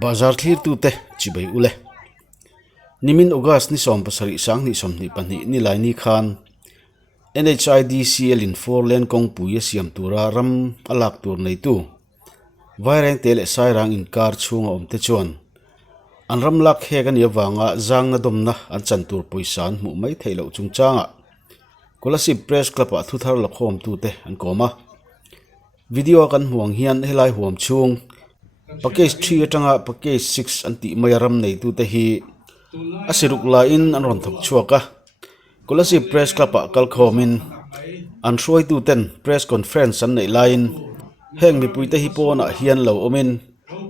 Bazar thlir tu te chibai ule nimin ogas ni som pasari sang ni som ni pani ni lai ni khan NHIDCL in 4 lane kong puya siam tura ram alak tur nei tu vaireng tele sai rang in kar chunga om te chuan an ram lak he kan yawanga zang na domna an chan tur poisan mu mai theilo chung changa kolasi press club a thuthar la khom tu te an koma video kan huang hian helai huam chung package 3 atanga package 6 anti mayaram nei tu te hi asiruk la in an ron thok chuaka kolasi press club a kal khomin an roi tu ten press conference an nei line heng mi puite hi pona hian lo omin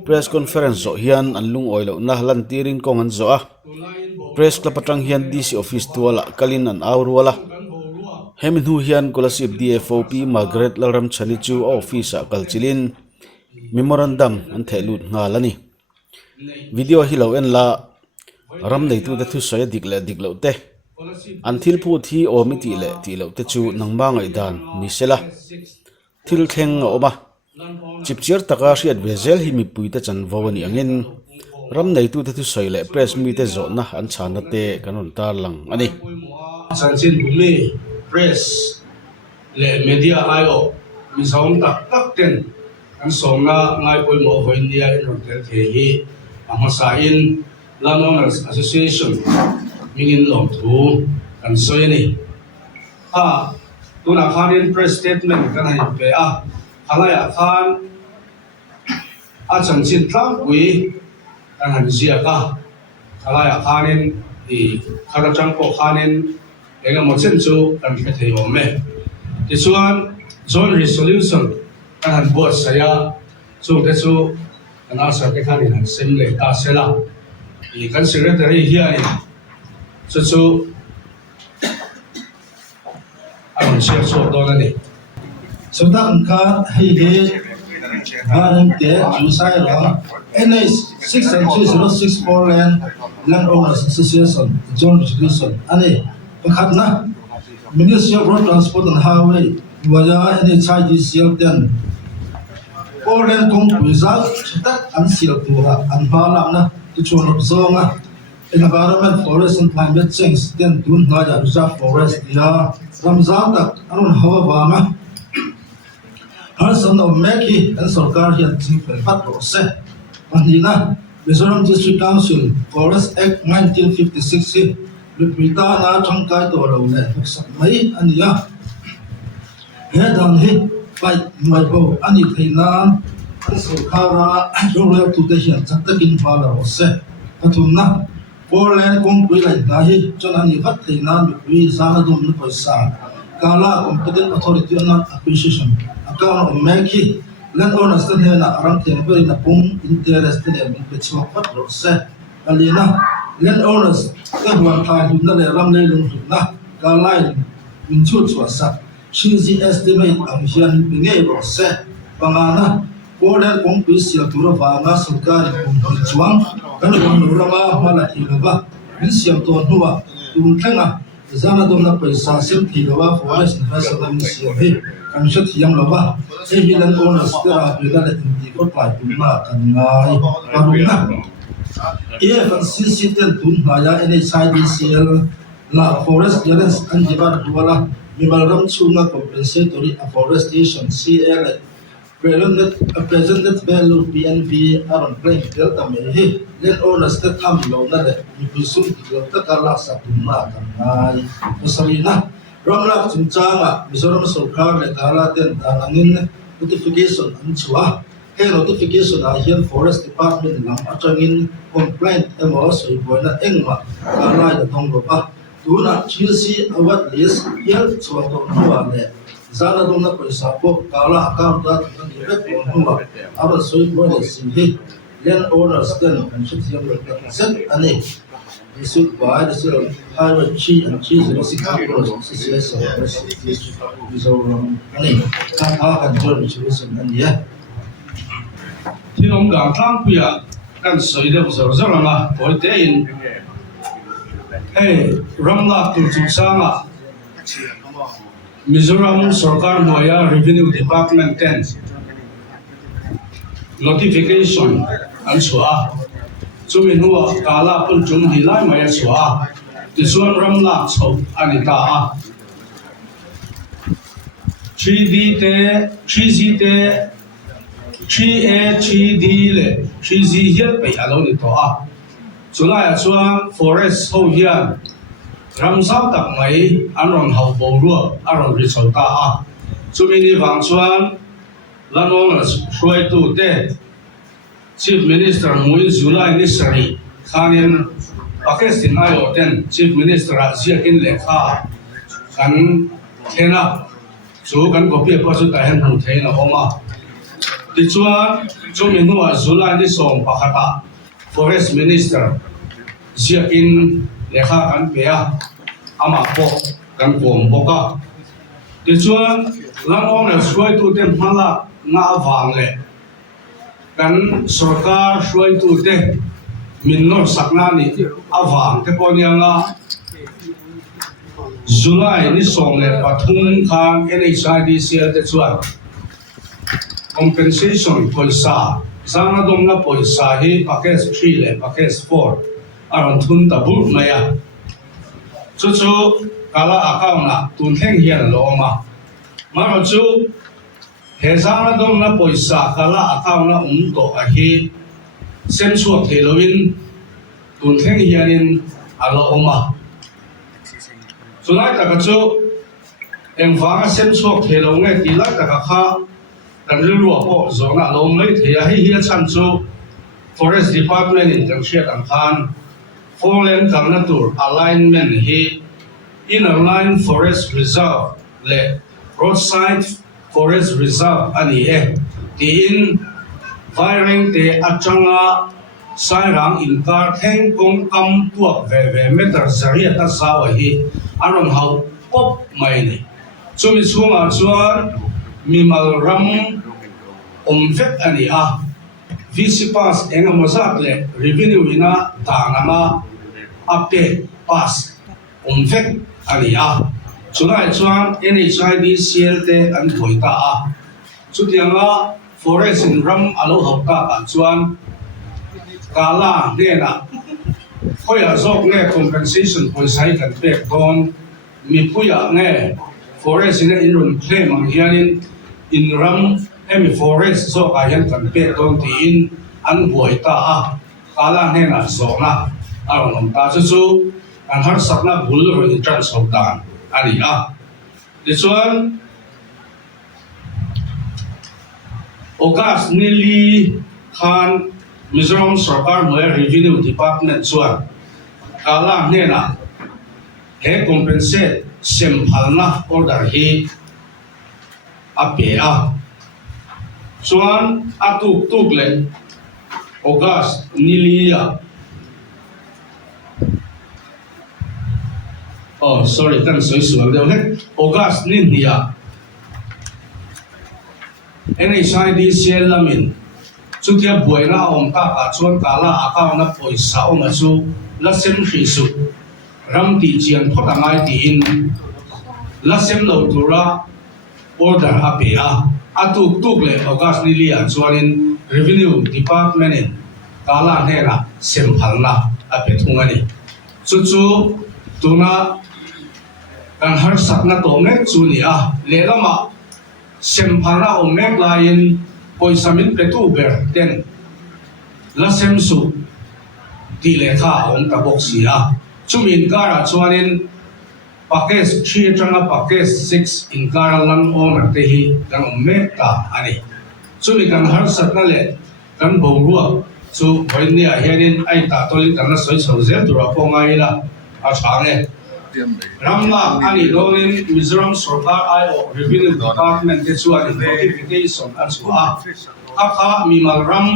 press conference zo hian an lung oilo na lan tirin kong an zo a press club atang hian DC office tuala kalin an awruala hemin hu hian kolasi DFOP Margaret Laram Chani chu office a kalchilin memorandum an thelut ngalani video hi lo en la ram nei tu te thu soya diklo te an thil phu thi omiti le ti lo te chu nangma ngai dan ni sela thil thleng oma chipchiar taka riat vezel hi mi puita chan vawani angin ram nei tu te thu soi le press mi te zo na an chana te kanon tar lang ani chanchin bumi press le media ayo mi saum tak ten an somna ngai poi mo ho india in hotel the hi amasa in Landowners Association mingin lom thu kan soyani tuna khanin press statement kan hai pe halaya khan chanchin tlang wi kan han zia ka halaya khanin khara changko khanin enga mo chen chu kan ke thei om me ti chuan joint resolution kan han board saya chu te chu kan asa ke khanin han sem le ta sela kan secretary hian chu ang share so donani so that ka hi Baran te Jusai Ra NS 63664 Landowners Association Joint Resolution ani pakhat na Ministry of Road Transport and Highway via NHIDCL 10 Poland kong result tak an sil tura an hala na tu chuan zonga environment forest and climate change ten tun na ya reserve forest ya ramzan tak anun hawa wanga har son of meki and sarkar hian ching fel pat ro se anina Mizoram District Council Forest Act 1956 hi lupita na thangkai to ro le sak mai ania he dan hi pai mai bo ani theina sarkara rural to the hian chatakin pala ro se athumna Poland kong pui lai na hi chon ani vat theina mi zana dum nu paisa kala competent authority on acquisition account of meki landowners ten hena arang ten pe na pung interest ten mi pe chwa pat ro se alina landowners te huan thai dum na le ram le lung na kala min chu chwa sa shinzi estimate am hian nge ro se pangana Poland kong pui sia tura wa nga sarkari kong chuang kan ron rama mala ilaba min siam to nuwa tum thenga zana dom na paisa sim thilawa forest investment sia he kan shat hiam lawa se hilan owners tera beda le ti ko pai tumna kan ngai paruna FNCC ten tun haya NHIDCL la forest clearance and divar duala memorandum chunga compensatory afforestation CL presented value PNV aron plain delta me hi landowners te tham lo na le mi sum ta kala sa tumna kan ngai usarina ramlak chungchanga Mizoram sarkar le kala ten angin notification an chua he notification a hian forest department lam atangin complaint emo soi boina engma kala da thong lo pa tuna chilsi awat list hian chuan to nuwa le zana dum na paisa po kala account da kan direct on huwa aba soi boina simhi landowners ten kan shithiam le set ani isut by the sort of highway chi and cheese and six hours CCS Mizoram ani kan kan join solution and yeah thinom gang tlang puya kan soi de zo lama poi te in ramla tu chu sanga Mizoram Sarkar Noya Revenue Department 10 notification an chua chu min huwa kala pun chum hi lai mai a chua ti chuan ram lak chho ani ta a 3D te 3Z te 3A 3D le 3Z เฮียไปอารมณ์นี่ตัวอ่ะสุดท้ายส่วน forest เขาเฮียรำซ้ำตักไหมอันรอนเฮาโบรัวอันรอนริชาวตาอ่ะสุดมีนี่ฟังส่วนแล้วน้องช่วยตู้เต้ Chief Minister มุ้ยจุลัยนิสรีข้านินปากีสถานไอโอเทน Chief Minister เสียกินเลขากันเทน่าสู้กันก็เพียบพอสุดแต่เห็นผู้เทน่าออกมาที่ชวนจงมีหัวจุลัยนิสงปากตา Forest Minister เสียกินเลขากันเปียอามาโปกันกวมโปกะที่ชวนหลังองค์ช่วยตัวเต็มมาละน่าฟังเลยกันสุรการช่วยตัวเต็มมินโนสักนานี่อาฟังแต่ปนยังอ่ะจุลัยนิสงเลยปฐุมคาง NHIDC ที่ชวน compensation พลสาสางดงนับพลสาฮีปากเกส3เลยปากเกส4อารันทุนตะบุรไม่อะจู่ๆกาลาอากาศน่ะตุนแห่งเฮียนลงมาเราจู่เฮสางดงนับพลสากาลาอากาศน่ะโตอะฮีเส้นช่วงเทโลวินตุนแห่งเฮียนินอาลงมาสุดท้ายตะกจู่เอ็งฟังเส้นช่วงเทโลเงตีลักตะกะข้ากันรู้ว่าพอสองน่ะลงไม่เทียให้เฮียชันจู่ Forest Department จังเชียตังคัน Foreland กันนั่นตัว alignment ฮี Inner Line Forest Reserve และ Roadside Forest Reserve อันนี้ที่อิน Firing เตอัจฉริยะสายรังอินการแข่งกงกำตัวเวเมตรเสียตัดสาวฮีอารมณ์เขาปบไม่เนี่ยช่วงนี้ช่วงมีมารัมเฟกอันนี้visi pass เองมาสักเลย revenue นะต่างมาอัปเดต pass เฟกอันนี้ส่วนไอ้ส่วน NHIDC เตอันถอยตาสุดยังforest รัมอารมณ์เขาตาส่วนกาลาเนี่ยนะเขาอยากส่งเนี่ย compensation ไปใช้กันเพื่อตอนมีผู้อยากเนี่ย forest เนี่ยอินรุนเคลมบางอย่างอินรัมforest ส่งการกันเพื่อตอนที่อินอันบ่อยตากาลาเนี่ยนะส่งนะอารมณ์ตาจู่ๆอันหาสักนับบุลเลยจันทร์สุดานอันนี้ดิส่วนโอกาสนิลีคันมิโซรัมสกัดเมื่อ Revenue Department ส่วนกาลาเนี่ยนะให้ compensate เสียมพันนะ order ให้อัปเดตส่วนตุกเลยโอกาสนิลีsorry ตั้งสวยๆเดี๋ยวให้โอกาสนิลีNHIDC ลามินสุดที่บ่อยนะองค์ตาชวนกาลาอากาศนับปอยสาวมาสู่ลัเซมฟิสุรัมตีเจียนพอตั้งไอตีอินลัเซมเหล่าตัวละออเดอร์ฮับเบียตุกเลยโอกาสนิลีชวนอิน Revenue Department กาลาเนี่ยนะเสียมพันนะอัปเดตทุกวันนี้จู่ๆตัวน่ะการหาสักนัดตรงนี้จู่นี่เลี้ยงมาเสียมพันนะองค์แม่ลายน์ปอยสามินเป็นตู้เบอร์เต็นและเซมสุที่เลขาองค์ตะบกเสียชุ่มอินการชวนอินปากเกส3จังปากเกส6อินการลันโอมเตหีกันองค์แม่ตาอันนี้ชุ่มอินการหาสักนั่นแหละกันบ่รัวจู่วันนี้เห็นไอ้ตาตัวนี้กันนั้นสวยสวยเสียตัวพงไงล่ะช้างเนี่ยรัมลาอันนี้โดนมิโซรัมสุรการไอโอ Revenue Department ที่ชวน notification อันชัวข้ามีมารัม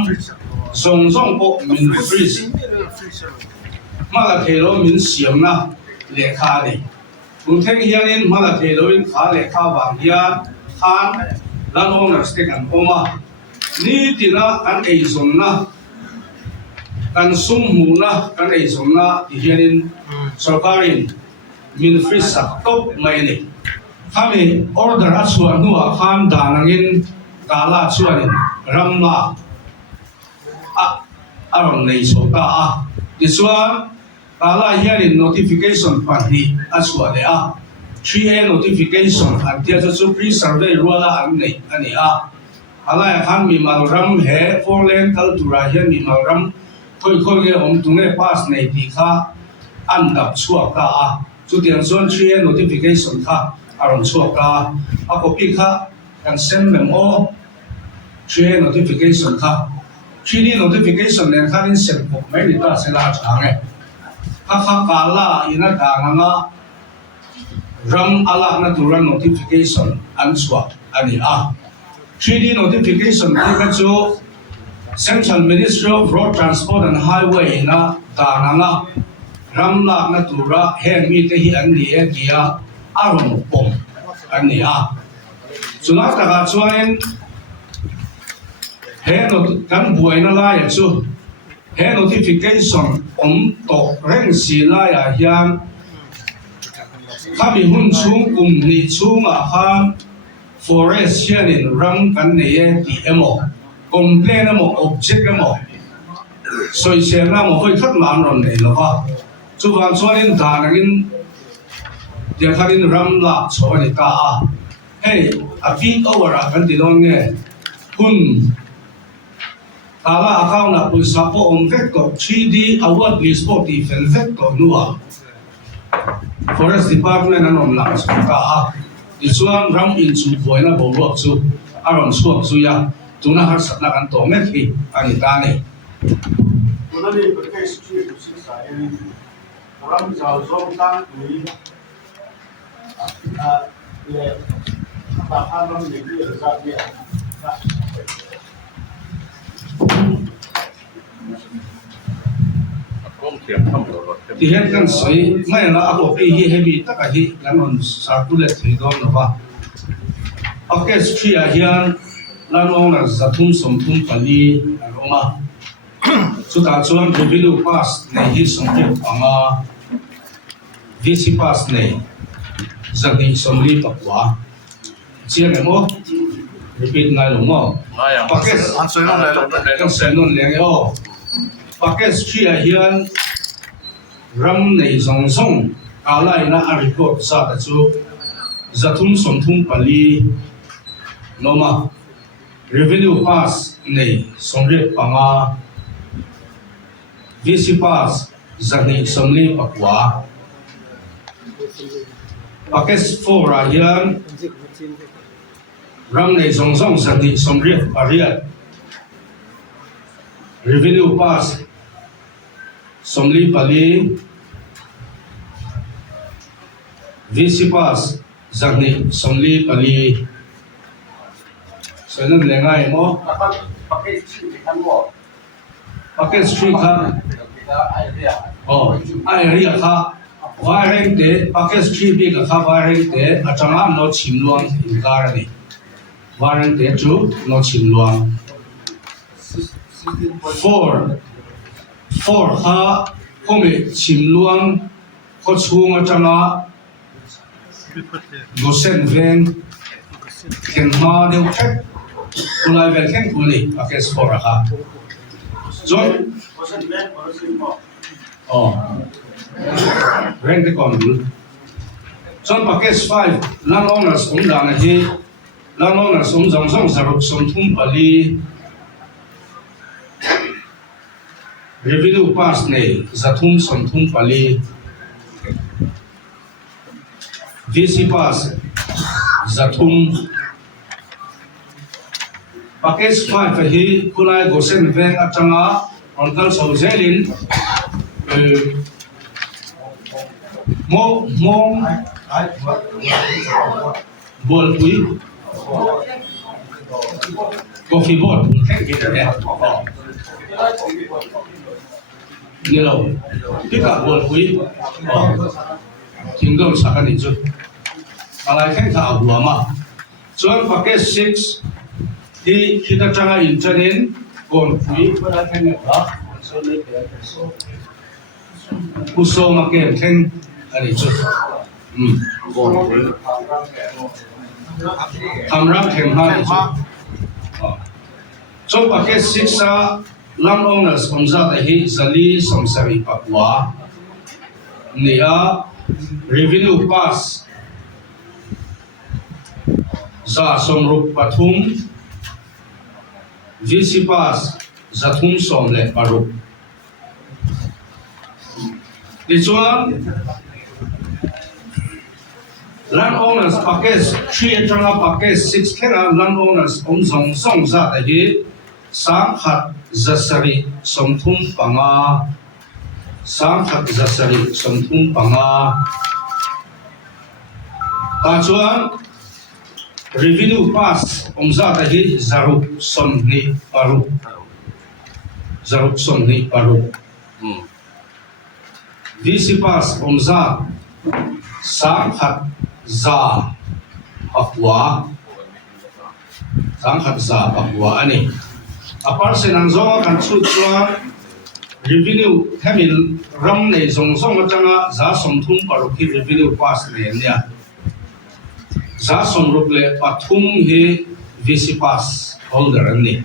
ส่งพวกมินฟรีสมาละเทโลมินเสียมนะเลขาดิคุณเทงเฮียนินมาละเทโลมินขาเลขาบางเฮียขานแล้วน้องนักสเต็กันออกมานี่ที่นะกันไอสมนะกันสุ่มหูนะกันไอสมนะที่เฮียนินสุรการินมินฟรีสักตบไม่เนี่ยข้ามีออเดอร์ชวนหัวข้ามด่านังอินกาลาชวนรัมลา aron nei chota a ti chuan kala hianin notification pahnih a chhuah le a 3A notification an tia chu pre-survey ruala an nei ani a alai khan mi malram he 4 lane kal tura hian mi malram khoi nge om tune pass nei ti kha an dap chuak ta a chu tiang chuan 3A notification kha aron chuak ta a copy kha kan send memo 3A notification kha 3D notification len kha in send ko mai ni ta se la change kha kala ina ta nga ram alak na turan notification an chhuak ani a 3D notification ka chu Central Ministry of Road Transport and Highway na ta nga ram lak na tura heng mi te hi an ni e kia aron pom ani a chuna ta ka chuan he not kan buai na la ya chu he notification to reng si la ya hian kami hun chung ni chung a kha forest hianin ram kan nei e ti emo complain emo object emo soi se na mo hoi khat man ron nei lo wa chu wang chuanin danangin dia kharin ram la chawani ta a hey a bit over a kan ti long nge hun kala account na puisa po om vector 3D award list po ti fel vector nuwa Forest Department an on lang sa ka isuang ram in chu boina bo ro chu aron suak chu ya tuna har sat na kan to me khi ani ta ne tuna ni case 3 to 6 sa en ram jaw zong tang ni le ta ram ni ni za niที่เห็นกันสวยไม่ละอาบอกพี่เฮบีตะกะฮิแล้วนนสาธุเลถือดอนหรอวะโอเคสตรีอาเฮียนแล้วน้องน่ะจะทุ่มสมทุ่มปลีอารมณ์สุดท้ายชวนรีวิวพาสในที่สมเด็จอ่างวิสิพาสในจะมีสมรีปักว่าเชื่อไหมมั้งรีวิวไงหลงมั้งโอเคอันสวยนั่นเลยกันสวยนั่นเลยอ๋อโอเคสตรีอาเฮียนram nei zong zong alai na a report sa ta chu zathum somthum pali noma revenue pass nei somre panga vc pass zani somni pakwa package 4 a hian ram nei zong zong zani somre pariat revenue pass somli pali VC pass zagni somli pali senan lengai mo package 3 kha oh area kha wiring te package 3 bi kha wiring te achanga no chimluang inkar ni wiring te chu no chimluang 4 kha kome chimluang ko chunga changa gosen ven ken ma deu thek ulai vel ken kuni package 4 kha zon gosen ven oh ren de kon zon package 5 lan owners dan hi lan owners zong zong zaruk som thum pali revenue pass nei zathum somthum pali VC pass zathum package 5 hi kulai gosen veng atanga onkal sozelin mo bol pui coffee bol thank you Nilo, kita buat kui, tinggal sakan itu. Kalau kan tak gua mah, soal pakai 6 di kita cara internet, buat kui pada kan apa, usul makan kan ada itu. Hamram kan itu. So pakai 6 sa landowners omza hi zali somsari pakwa nia revenue pass za somrup pathum VC pass zathum somle parup dichuan landowners package 3 atanga package 6 kena landowners omzong song za hi sang khat zasari somthum panga sang khat zasari somthum panga chuan revenue pass omza ta hi zarup somni paru zarup somni paru VC pass omza sang khat za pakwa sang khat za pakwa ani apart senang zonga kan chu chuan revenue hemin ram nei zong zong atanga za somthum paruki revenue pass ne nia za somrup le pathum hi VC pass holder ani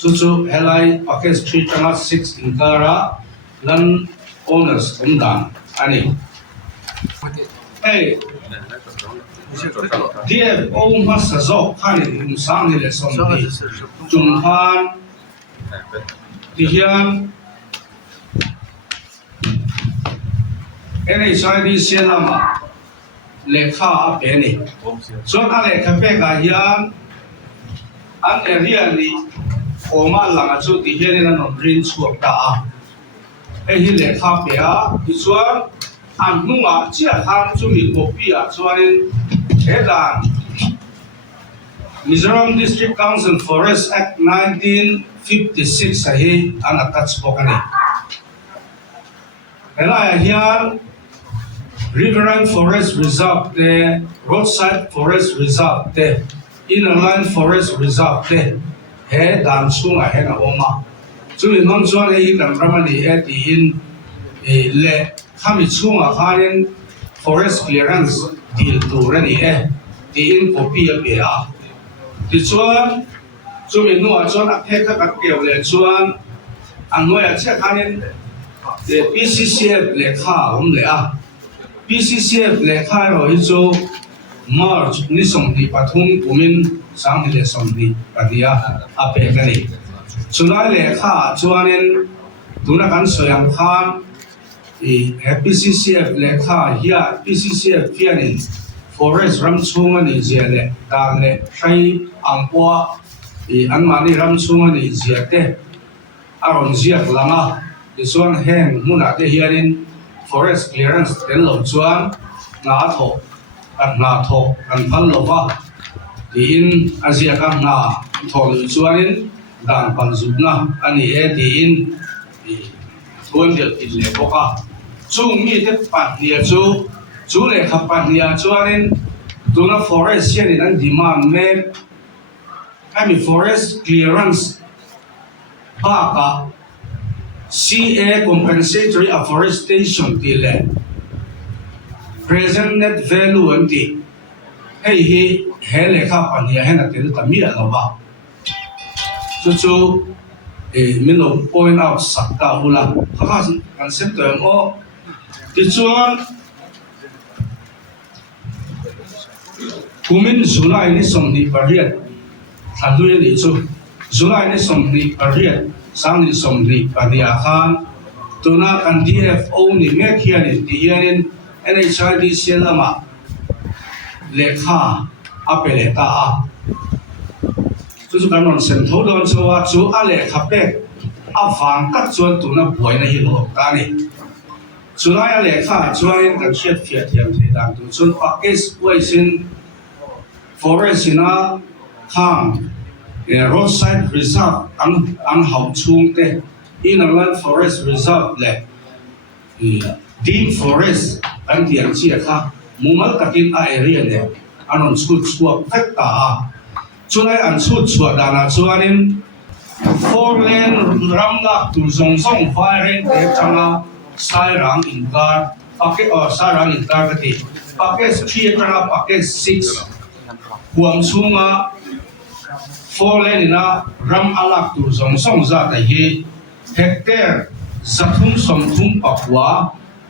chu helai package 3 tanga 6 inkara lan owners omdan ani hey DFO mas zo khanin sang ni le som ni chung khan tihian NHID sialama lekha apeni so ka lekha pe ga hian an area ni oma langa chu tihian na non rin chuak ta a hi lekha pe a chuan an nunga chia khan chu mi copy a chuan hedan Mizoram District Council Forest Act 1956 ahi an attach pokani helai hian riverine forest reserve te roadside forest reserve te inland forest reserve te he dan chunga he na oma chumi non chuan hi kan ramani he ti in le khami chunga khanin forest clearance deal tu rani e ti in copy a pe a ti chuan chumi nuwa chuan a phek ka keu le chuan an noya che khanin PCCF le kha le a PCCF le kha ro hi chu March ni somdi pathum kumin sang le somdi padia a pe kani chulai le kha chuanin tuna kan soyang khan PCCF le kha hiya PCCF fianin forest ram chunga ni jele dan le thai angpua an mani ram chunga ni jete aron ziak langa chuan hen muna te hianin forest clearance ten lo chuan na tho kan phal lova ti in azia ka na tho lu chuanin dan pal zubna ani e ti in thon del in le boka chung mi te pat nia chu le kha pat nia chuanin tuna forest hianin an demand me ami forest clearance ka CA compensatory afforestation tile present net value anti hey hi hele kha pania hena tel tamia lawa chu milo point out sakta hula kha concept mo ti chuan kumin July ni somni pariat thaduya ni chu July ni somni pariat sang ni somni padia khan tuna kan DFO ni me khianin ti hianin NHID selama lekha apele ta a chu kan non sem tho don chawa chu a lekha pe a wang kat chuan tuna boina hi lo ta ni chulai a lekha chuan kan chiat fiat hiam the dan tu chun package waisin forest ina khang roadside reserve ang hau chung te inland forest reserve le deep forest an tiang chi kha mumal takin a area le anon chut chuak phek ta chulai an chut chuak dana chuanin four lane ramna tu zong zong firing te changa sairang inkar packet or sairang inkar kati packet 3 changa packet 6 huam chunga 4 lane na ram alak tu zong song za ta hi hectare zathum som thum pakwa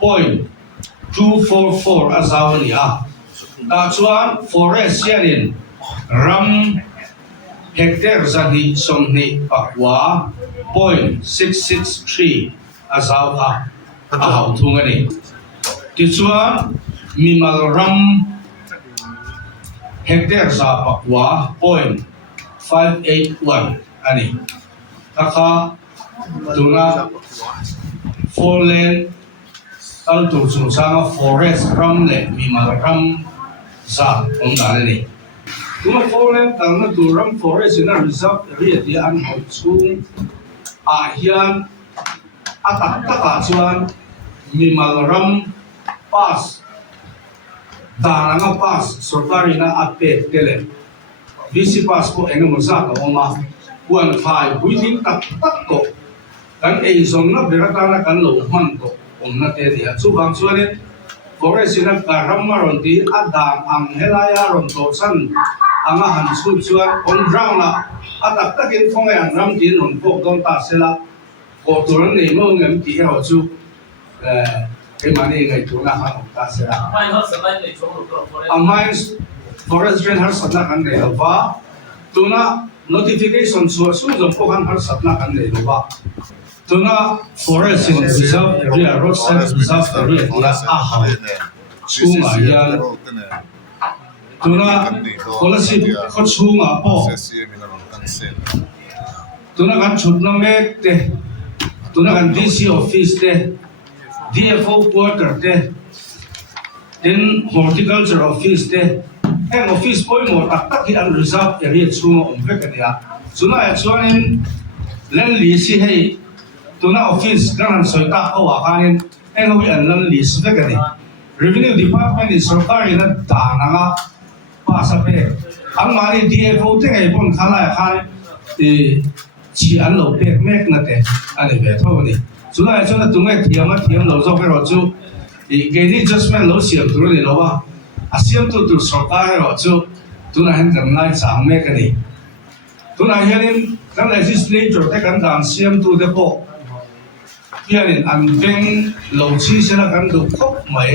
0.244 azaw ni a ta chuan forest yanin ram hectare zani som ni pakwa 0.663 azaw a hau thung ani ti chuan mimal ram hectare za pakwa 0.581 ani taka tuna 4 lane al tu chu sanga forest ram le mimal ram za ong dan ani tuna 4 lane tang na tu ram forest in a reserve area di an hau chung a hian atak taka chuan mimal ram pass daranga pass sarkari na ape tele VC pass po eno za ka oma buan khai buiting tak tak ko kan ei zong na berata na kan lo man ko om na te dia chu bang chuan forest na karam maron ti adam ang helaya ron to san anga han chu chuan on ground na atak takin phong ang ram ti non ko don ta sela ko turan nei mo ngam ti ho chu cái mà này ngày chủ là hàng ta sẽ là mines forest ranger har satna kan nei lova tuna notification so jom ko han har satna kan nei lova tuna forest in reserve area road side reserve area ya a ha chunga ya tuna policy ko chunga po tuna kan chutna me te tuna kan DC office te DFO quarter te in horticulture office te en office poi mo tak tak hi an reserve area chunga om ve kania chuna ya chuanin len li si hei tuna office kan soi ta ko wa kanin en wi an len li si ve kani revenue department is sarkari na ta na pa sa pe ang mari DFO te ngai pon khala khan ti chi an lo pe mek na te ani ve tho ni chuna ya chuna tungai thiam lo zo ke ro chu i geni adjustment lo siam tu ni lo ba asiam tu sarkar ro chu tuna hen kan ngai chang me ka ni tuna hianin kan legislature te kan dan siam tu de po hianin an beng lo chi sena kan du khop mai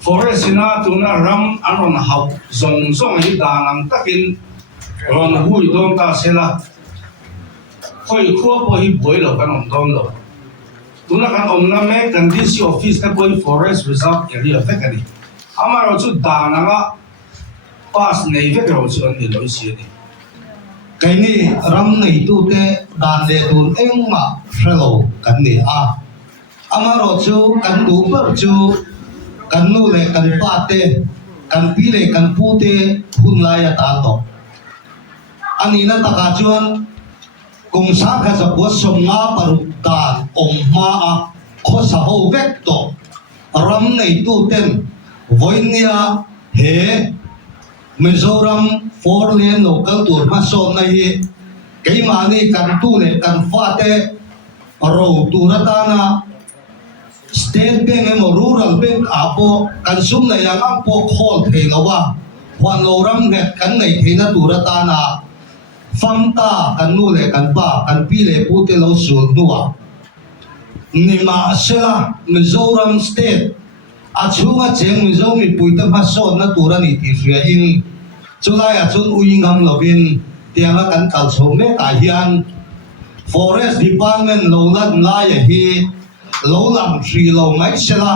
forest na tuna ram anon hau zong hi danang takin ron hui dong ta sela khoi khuwa po hi boi lo kan om dong lo tuna kan om na me kan DC office na poi forest reserve area te kani amaro chu dananga pass nei ve ro chu an ni lo si ni cái này ram này tu te đàn để tu em mà fellow cái này amaro chu kan du per chu kan nu le kan pa te kan pi le kan pu te hun la ya ta to ani na ta ka chuan kung sa ka sa po som nga paru ta om ma a ko sa ho vek to ram nei tu ten voinia he Mizoram 4 lane local tour ma som na hi cái mà này kan tu le kan fa te ro tu ra ta na state bank em rural bank apo kan sum na yang apo khol the lawa wan lo ram net kan nei the na tu ra ta na fam ta kan nu le kan pa kan pi le pu te lo sul nuwa ni ma sela Mizoram state a chunga cheng Mizoram mi puita ma so na tu ra ni ti ria in chulai a chun uingam lovin tianga kan kal so me ka hian forest department lo lat la ya hi lo lam tri lo mai sela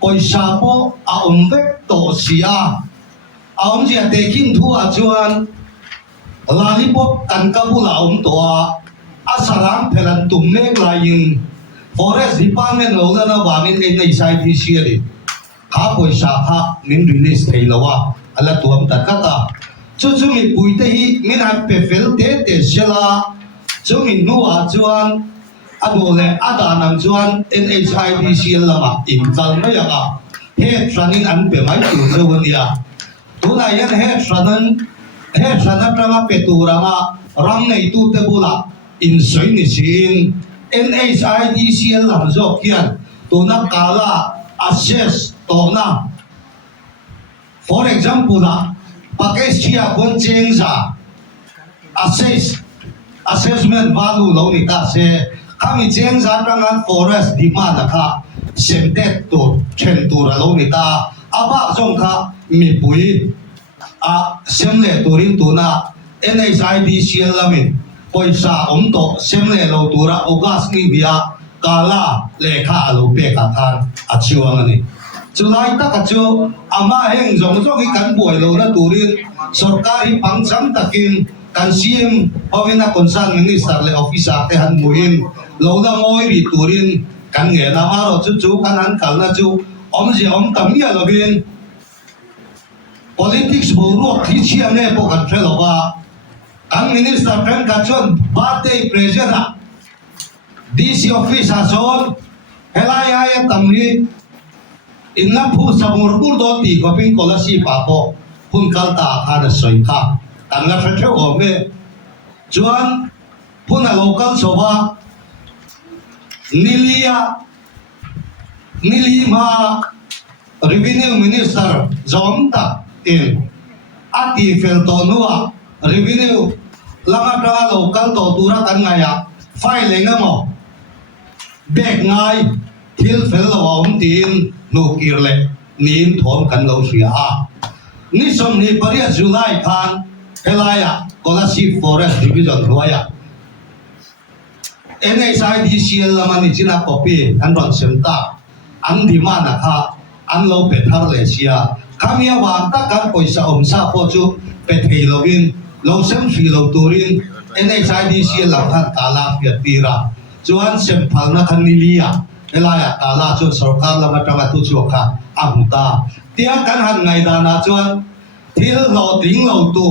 poisa po a om vek to sia a om jia te kin thu a chuan lollipop kan ka bula om to a salam phelan tum me lain forest department lo la na wa min nei sai thi sia le kha poisa kha min release thei lawa ala tuam ta kata chu mi pui te hi min a pe fel te sela chu min nuwa chuan adole adanam chuan NHIDCL lama inchal mai anga he tranin an pe mai tu zewania tuna yan he tranan prama peturama ram nei tu te bula in soi ni sin NHIDCL lam zo kian tuna kala assess tona for example na pakai sia kon cheng za assessment value lo ni ta se kami cheng zan rangan forest demand kha semtet tu chen tu ra lo ni ta aba zong kha mi pui a semle turin tu na NHIDCL lamin poisa to semle lo tura August ni bia kala lekha lo pe ka than achiwang ani chulai ta ka chu ama heng zong zong hi kan boi lo na turin sarkari pangcham takin kan CM Pawina Concern Minister le officer te han muin lo la ngoi ri turin kan nge na ma ro chu kan han kal na chu tam ya lo bin politics bo ro thi chiam ne po kan thelo ba ang minister kan ka chon birthday present ha DC office ha son helaya ya tamri inna phu samur bur do ti ko pin kolasi pa po pun kal ta kha da soi kha kan la thre o me chuan puna local soba nilima revenue minister zomta in ati fel to nuwa revenue lama tra local to tura kan ngaya file lenga mo bek ngai thil fel lo om tin no kirle nin thom kan lo sia ni som ni paria July khan helaya kolasi forest division roya NHIDCL lamani china copy an ron semta an dimana kha an lo pethar le sia kamia wa ta kan poisa omsa po chu pethei lovin lo sem sri lo turin NHIDCL lam khan kala piat pira chuan sem phal na khan nilia helaya kala chu sarkar lama tanga tu chu kha amta tia kan han ngai dana chuan thil lo ting lo tu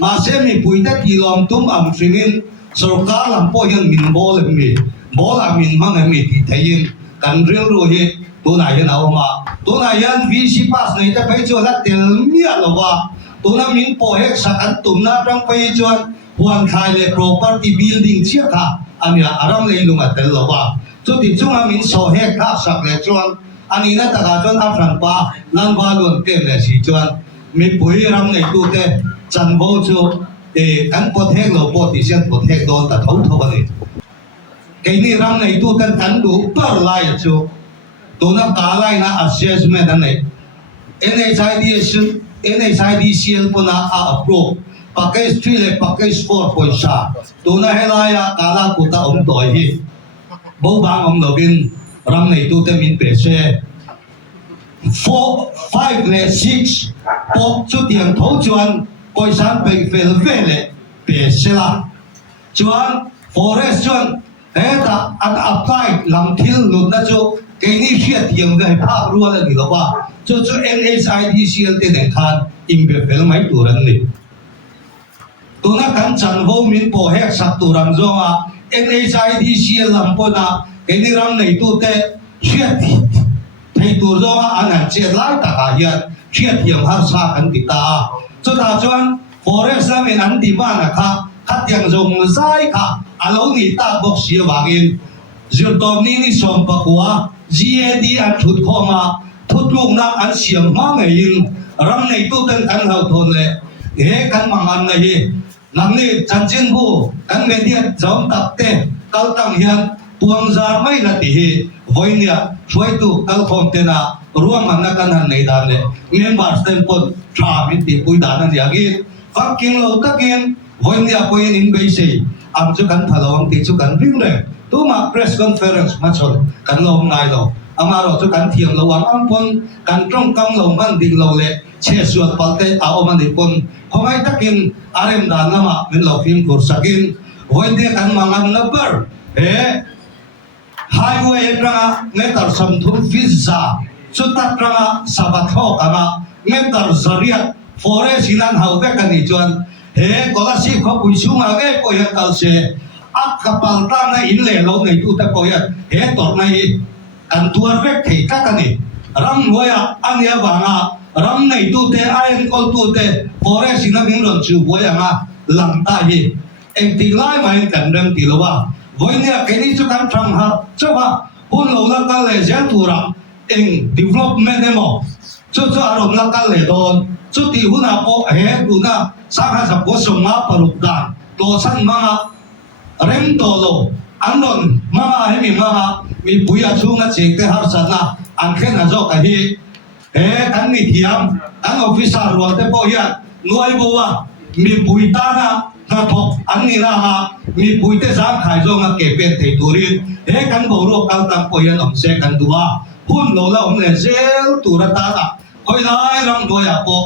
ma se mi puita kilom tum am singin sarkar lam po hian min bol mi bola min mang mi ti thein kan ril ru hi tu na yan awma tu na yan VC pass nei ta pai chu la tel mia lo wa tu na min po hek sakan tum na tang pai chuan huan khai le property building chia kha ania aram le lunga tel lo wa chu ti chunga min so hek kha sak le chuan ani na ta ga chuan afran pa nan wa lon tem le si chuan mi pui ram nei tu te chan bo chu kan pot hek lo pot ti sian pot hek don ta thau thau ani cái này ram này tu kan đủ per lai chu tu na ka lai na assessment này NHIDCL puna approve package 3 le package 4 poisa tu na helaya kala kuta toi hi bo bang lo bin ram này tu te min pe se 4 5 le 6 po chu tiang thau chuan poisa pe fel vele pe se la chuan forest chuan ta an apply lam thil lut na chu cái ni hiat yang ve pha ruwa la ni lo ba chu NHIDCL te den khan im be fel mai turan ni tu na kan chan ho min po hek sak turam zo a NHIDCL lam po na cái ni ram nei tu te hiat thei tu zo a an che lai ta ka hiat hiat yang har sa kan ti ta chu ta chuan forest la men an di ba na kha khát yang dùng sai cả alo ni ta bốc xia wangin zir tom ni som pa kwa GAD an thut khoma thut lung na an siam ma ngein ram nei tu tan kan hau thon le he kan mangan na hi lam ni chan chen bu kan me dia jom tak te kal tang hian tuang zar mai na ti hi voinia choi tu kal khom te na ruang man na kan han nei dan le members ten pon tha mi ti pui dan na ya gi fucking lo takin voinia poin in base am chu kan thalong ti chu kan ring le tu ma press conference ma chon kan lo ngai lo amaro chu kan thiam lo wang am pon kan trong kam lo man ding lo le che suat palte a o man di pon homai takin arem dan lama min lo phim kur sakin voinia kan mangan na ber highway tra metar sam thum visa chu ta tra sabatho kama metar zaria forest inan hau ve kan ni chuan he kolasi kho pui sunga ge ko ya kal se ak kapal ta na in le lo nei tu ta ko ya he tor nai kan tuar ve thei ka ka ni ram noya ania wanga ram nei tu te aen kol tu te forest ina min ron chu boya nga lam ta hi en ti lai mai kan rem ti lo wa voinia ke ni chu kan thang ha chu wa hun lo la ka le ja tu ra en development emo chu arom la ka le don chu ti huna po he tu na sang ha sa ko som ma paruk dan ตัวสั้นมาเร่งตัวโลอันนั้นมาให้มีปุยช่วงนั้นเช็คแต่หาสัตว์นะอันแค่นั้นจบกันที่ทั้งนี้เทียมทั้งออฟฟิศรวมแต่พอยันหน่วยบัวมีปุยตานะกระทบอันนี้นะมีปุยแต่สามขายจงเก็บเป็นเทตุรินกันบอกโรคการตั้งพอยันอมเสกันตัวพุ่นโลละอมเนี่ยเซลตัวตาละคอยไล่รำตัวอย่างพอ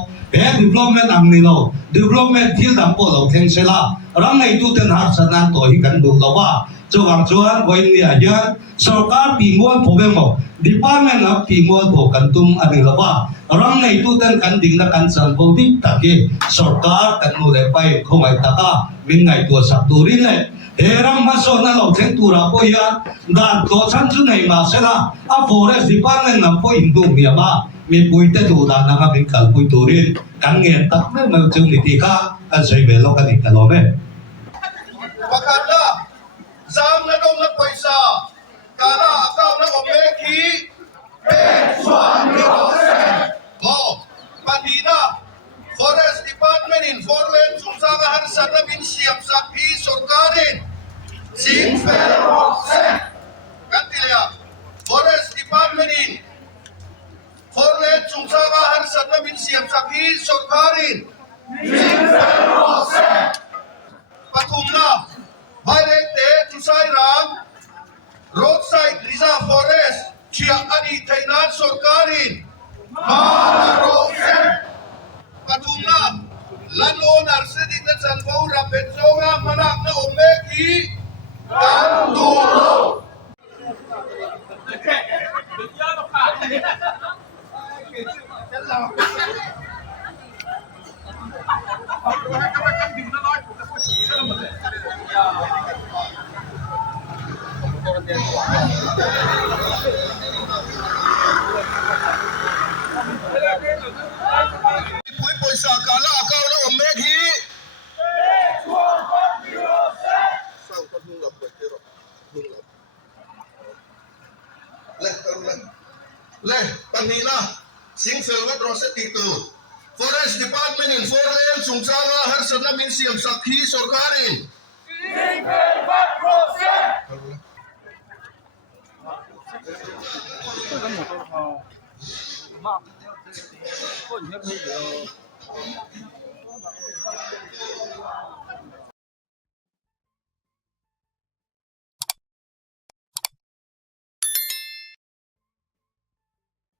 development อันนี้เรา development ที่ตั้งพอเราเข่งเสละรังในตัวเต็นหาสนันตัวที่กันดูเราว่าจะวางจวนไว้เนี่ยยันสกัดปีมวนผมเองบอก department นับปีมวนผมกันตุ้มอันนี้เราว่ารังในตัวเต็นกันดิ่งนักการสันพอดีตะเกียสกัดกันนู่นเลยไปคงไอ้ตะก้ามินไงตัวสับตัวรินเลยรังมาสอนเราเข่งตัวเราพอยันด้านตัวฉันจุดไหนมาเสละforest department นับพออินดูเนี่ยมามีปุยเตดูดานะครับเป็นการปุยตัวรินกันเงียบตักไม่มาจึงนิติก้ากันใช้เวลากันอีกตลอดไหม Pakada zam na dong na paisa kala akaw na omeki Swan Manila Forest Department in Forland Sungsangahan sa namin siyam sa Sorkarin Sinfero Kantilya Forest Department in Forland Sungsangahan sa namin siyam sa Sorkarin Sinfero Patumna Valente Tusairang Roadside Reserve Forest Chia Ani Tainan Sorkarin Mara Roadside Patumna Landowner Sitting na Sanfau Rapetsonga Manak na Omeki Kanduro Pui poisa kala akaw na omeki Sang kadungap pero dungap Leh Panila Singfel wat roset itu Forest Department in Forland Sungsanga Harsana min siam sakhi Sorkarin Singfel wat roset Có